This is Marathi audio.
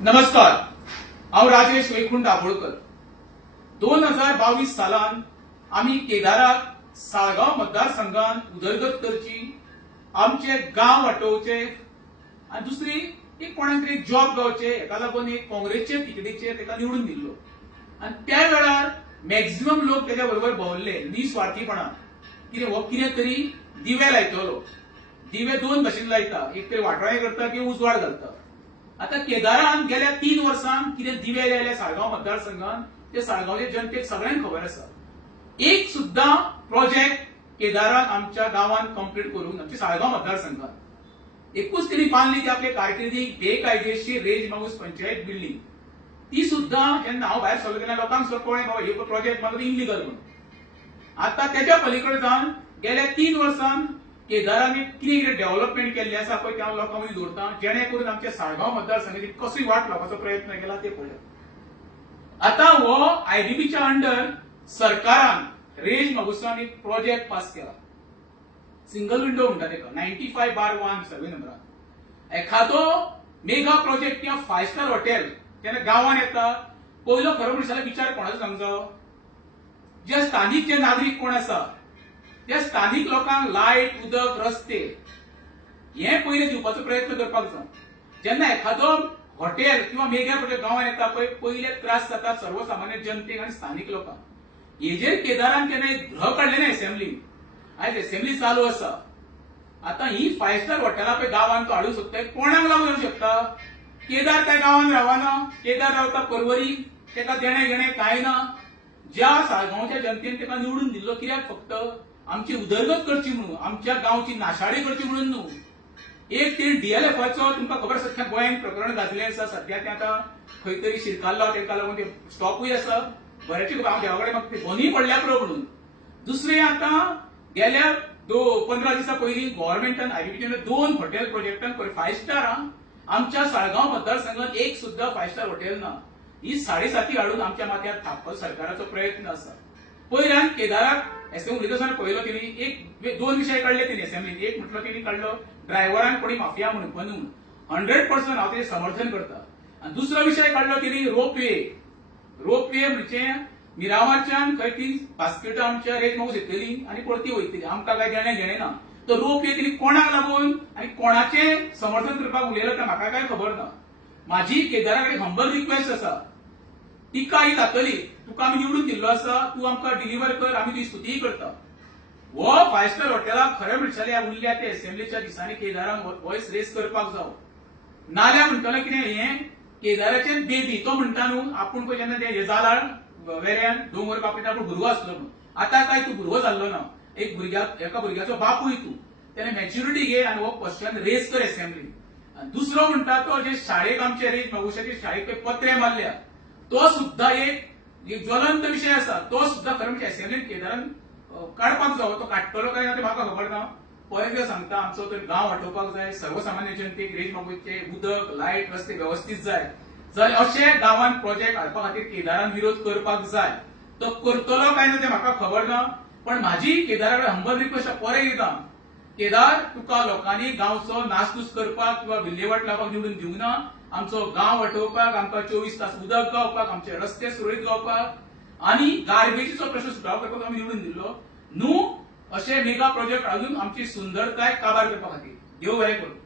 नमस्कार, हांव राजेश वैकुंठ दाबोळकर। 2022 सालान आम्ही केदाराक साळगांव मतदारसंघात उदरगत करची, आमचे गांव वाटोवचे आणि दुसरी एक कोणाक तरी जॉब गावचे, हेका लागून एक काँग्रेसचे तिकेटीचेर तेका निवडून दिल्लो आणि त्या वेळार मॅक्झिमम लोक तेच्या बरोबर भोंवले निस्वार्थीपणान। कितें तरी दिवे लायतलो। दिवे दोन भाशेन लायता, एक तरी वाटोळे करता किंवा उजवाड घालता। आता केदारान गेल्या 3 वर्सांत कितें दिवे लायले साळगांव मतदारसंघात ते साळगांवच्या जनतेक सगळ्यांक खबर आसा। एक सुद्धा प्रोजेक्ट केदारान आमच्या गांवांत कंप्लीट करून आमच्या साळगांव मतदारसंघात एकूच तरी बांदली ती आपले कारकिर्दीक बेकायदेशीर रेज माऊस पंचायत बिल्डिंग। ती सुद्धा जेन्ना हांव भायर सरलो तेन्ना लोकांक सुद्धा कळ्ळें बाबा हे प्रोजेक्ट म्हाका इल्लीगल म्हणून। आता तेच्या पलीकडे जावन गेल्या 3 वर्सांत केदारांनी कितें डेव्हलपमेंट केल्लें आसा पळय ते हांव लोकां मदीं दवरतां, जेणे करून आमच्या साळगांव मतदारसंघाची कसोय वाट लावपाचो प्रयत्न केला ते पळयात। आता हो आयडीबीच्या अंडर सरकारान रेज मागुसान एक प्रोजेक्ट पास केला, सिंगल विंडो म्हणटा तेका, 95/1 सर्वे नंबरान। एखादो मेगा प्रोजेक्ट किंवा 5 स्टार हॉटेल जेन्ना गांवांत येता पयलो खरो म्हणल्यार विचार कोणाचो सांगचो, जे स्थानिक जे नागरीक कोण आसा त्या स्थानिक लोकांक लायट, उदक, रस्ते हे पयले दिवपाचो प्रयत्न करपाक जाय। जेन्ना एखादो हॉटेल किंवा मेगा प्रोजेक्ट गांवांत येता पळय पयले त्रास जाता सर्वसामान्य जनतेक आणि स्थानिक लोकांक। हेजेर केदारान केन्ना एक ग्रह काडले ना असेंब्लीन, आयज असेंब्ली चालू आसा। आता ही 5 स्टार हॉटेलां पळय गांवांत तो हाडूंक सोदता, कोणाक लागून येवंक शकता? केदार काय गांवांत रावना, केदार रावता पर्वरी, तेका देणे घेणे कांय ना। ज्या साळगांवच्या जनतेन तेका निवडून दिल्लो कित्याक? फक्त आमची उदरगत करची म्हणून, आमच्या गांवची नाशाडी करची म्हणून न्हू। एक तरी डीएलएफाचो तुमकां खबर आसा सख्या गोंयांत प्रकरण गाजलें आसा, सध्या तें आतां खंय तरी शिरकाल्लो तेका लागून ते स्टॉपूय आसा। बऱ्याची हांव देवा कडेन म्हाका दोनूय पडल्या पुरो म्हणून। दुसरें आतां गेल्या 15 दिसा पयलीं गव्हर्नमेंटान आयडीबीच्या 2 हॉटेल प्रोजेक्टान 5 स्टारां आमच्या साळगांव मतदारसंघात एक सुद्धा 5 स्टार हॉटेल ना। ही 7.5 हाडून आमच्या माथ्यार थापपाचो सरकाराचो प्रयत्न आसा। पयल्यान केदाराक असेंब्ली उलयता आसतना पळयलो तेणी 2 विशय काडले तेणी असेंब्लीत। एक म्हटलो तेणी काडलो ड्रायव्हरांक कोणी माफिया म्हणून बनून 100% हांव तेजें समर्थन करता। आनी दुसरो विशय काडलो तेणी रोपवे म्हणजे मिरामारच्यान खंय ती बास्केटां आमच्या रेज माऊस येतली आनी परती वयतली, आमकां काय देणे घेणे ना। तो रोपवे तेणी कोणाक लागून आनी कोणाचे समर्थन करपाक उलयलो तें म्हाका काय खबर ना। म्हाजी केदारा कडेन हंबल रिक्वेस्ट आसा, तिका ही जातली, तुका आमी निवडून दिल्लो आसा, तूं आमकां डिलिव्हर कर, आमी तुजी स्तुतीय करता। हो 5 स्टार हॉटेलाक खरें म्हणशाले ह्या उरल्या ते असेंब्लीच्या दिसांनी केदारान वॉयस रेज करपाक जावो। नाल्यार म्हणटलो कितें हें केदाराचें बेबी, तो म्हणटा न्हू आपूण पळय जेन्ना हे जाला वेऱ्यान दोंगर कापयता आपूण भुरगो आसलो म्हणून। आतां काय तूं भुरगो जाल्लो ना, एका भुरग्याचो बापूय तूं, तेणें मॅच्युरिटी घे आनी हो क्वेश्चन रेज कर असेंब्लीन। दुसरो म्हणटा तो जे शाळेक आमचे रेज मागुशाचे शाळेक पत्रे मारल्या, तो सुद्धा एक ज्वलंत विषय आसा, तो सुद्धा खरें म्हणजे असेंब्लीन केदारान काडपाक जावो। तो काडटलो काय ना ते म्हाका खबर ना। परत सांगता, आमचो तर गांव वाटोवपाक जाय, सर्वसामान्य जनतेक रेज मागुचे उदक, लायट, रस्ते व्यवस्थीत जाय जाल्यार अशे गांवांत प्रोजेक्ट हाडपा खातीर केदारान विरोध करपाक जाय। तो करतलो काय ना ते म्हाका खबर ना, पण म्हाजी केदारा कडेन हंबल रिक्वेस्ट परत एकदां, केदार तुका लोकांनी गांवचो नासधूस करपाक किंवा विल्हेवाट लावपाक निवडून दिवंक ना। आमचो गांव वाटोवपाक, आमकां 24 तास उदक गावपाक, आमचे रस्ते सुरळीत गावपाक आनी गार्बेजीचो प्रश्न सुटावो करपाक आमी निवडून दिल्लो न्हू। अशे मेगा प्रोजेक्ट हाडून आमची सुंदरताय काबार करपा खातीर। देव बरें करूं।